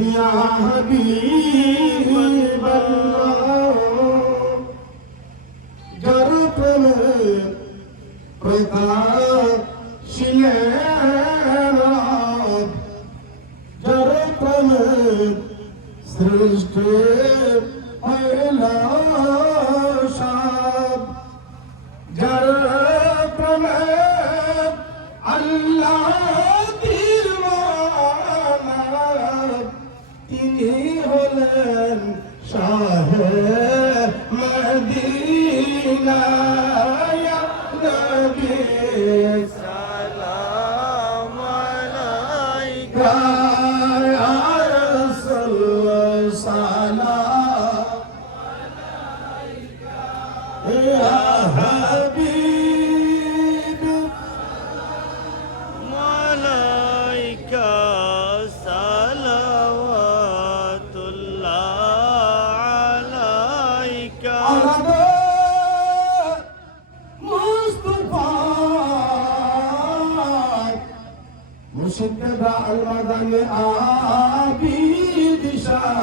या हबीब अल्लाह जार प्रेमे প্রকাশিলেন রব जार প্রেমে সৃষ্টি হইল সব जार প্রেমে আল্লাহ দিওয়ানা তিনি হলেন শাহে মদিনা ইয়া নবী সালাম আলাইকা ইয়া রাসূল সালাম আলাইকা ইয়া হাবিব মালাইকা সালাওয়াতুল্লাহ আলাইকা মুর্শিদ আল-মাদানী আবিদ শাহ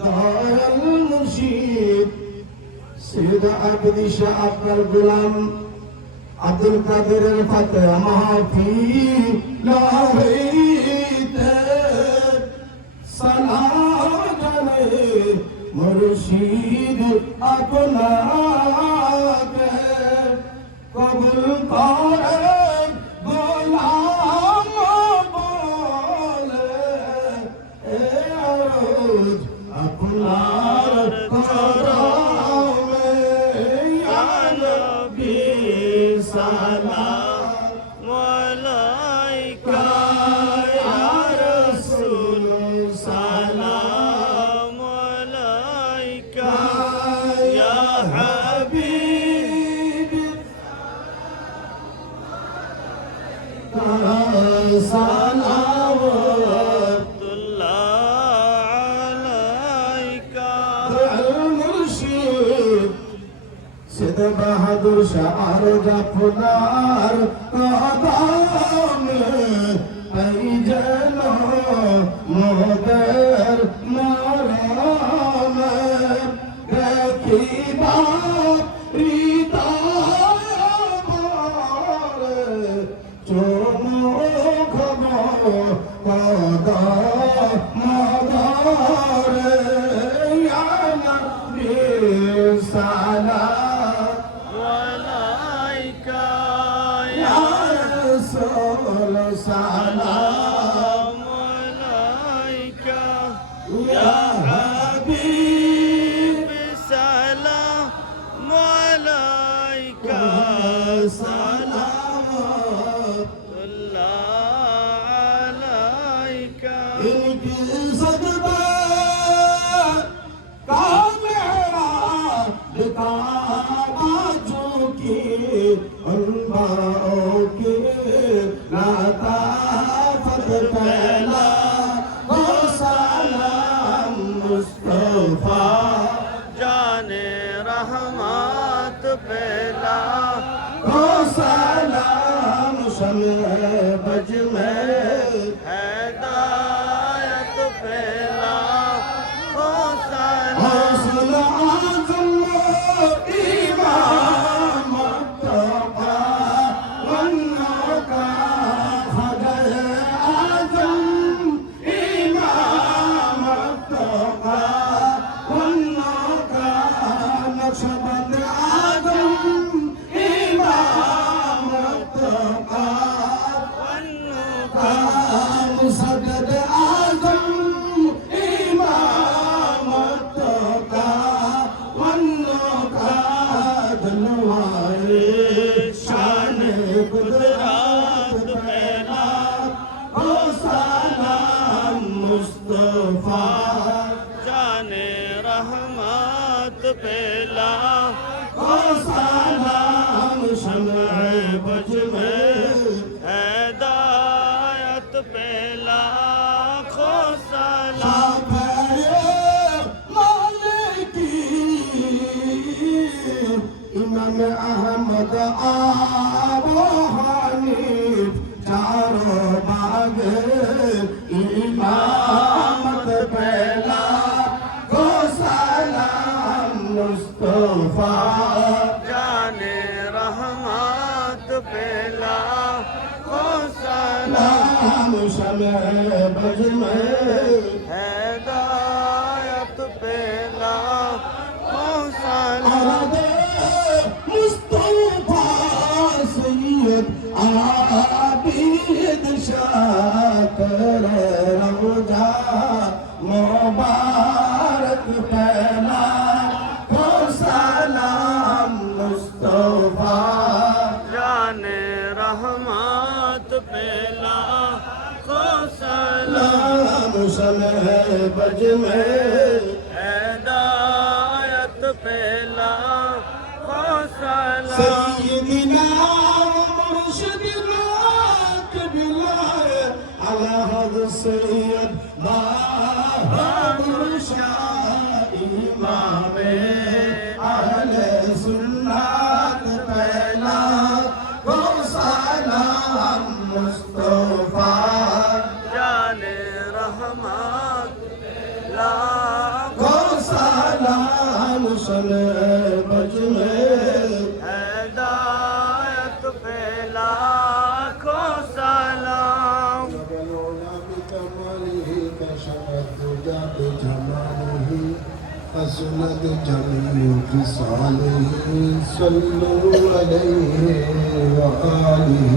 দয়াল মুর্শিদ সৈয়দ আবিদ শাহ আপনার গোলাম আব্দুল কাদেরের ফাতেহ মাহফিল হইতে সালাম জানাই মুর্শিদ আপনাকে কবুল করে গোলাম বলে এ আরজ আপনার করমে ইয়া নবী সালাম আলাইকা ইয়া রাসূল সালাম আলাইকা ইয়া হাবিব সালাওয়াতুল্লাহ আলাইকা মুর্শিদ সিদ বাহাদুর শাহ জাফর কদমে এই যেন মোদের মরমে দেখিবা হৃদয় ভরে চমুখ কদমে ইয়া নবী সালাম আলাইকা ইয়া রাসূল সালাম আলাইকা ইয়া হাবিব সালাম আলাইকা সালাওয়াতুল্লাহ আলাইকা इनकी सदबा का मेरा बाजू की अनबाओं के लताफत फैला हो सलाम मुस्तफा जाने रहमत फैला हो सलाम शमे बज में हिदायत फैला हो सलाम हौसल आज़म इमाम मुत्तक़ा वन्नका खजर आज़म इमाम मुत्तक़ा वन्नका नक्शबंद आज़म इमाम मुत्तक़ा मुसद्दद आज़म इमाम मुत्तक़ा वन्नका जनवाए शान कुदरत फैला हो सलाम मुस्तफा जाने रहमत फैला हो सलाम शमअ बज में हिदायत फैला खो सलाम इमाम अहमद आबू हनीफ चारों बागे इमामत पहला को सलाम मुस्तफा जाने रहमत पहला को सलाम नाम शमे बज में हिदायत पहला को सलाम अरदे मुस्तफा सैयद आबिद शाकर रौजा मुबारक पहला को सलाम मुस्तफा जाने रहमत पहला को सलाम नाम शमे बज में हिदायत पहला को सलाम सैयदना मुर्शिदना किबला अला हज़रत सैयद बहादुर शाह इमाम अहले सुन्नत पहला को सलाम मुस्तफा जाने रहमत को सलाम शमे बज में हिदायत पहला को सलाम بلونا بكماله كشف الدجى بجماله فسند جميع خصاله صلوا عليه وآله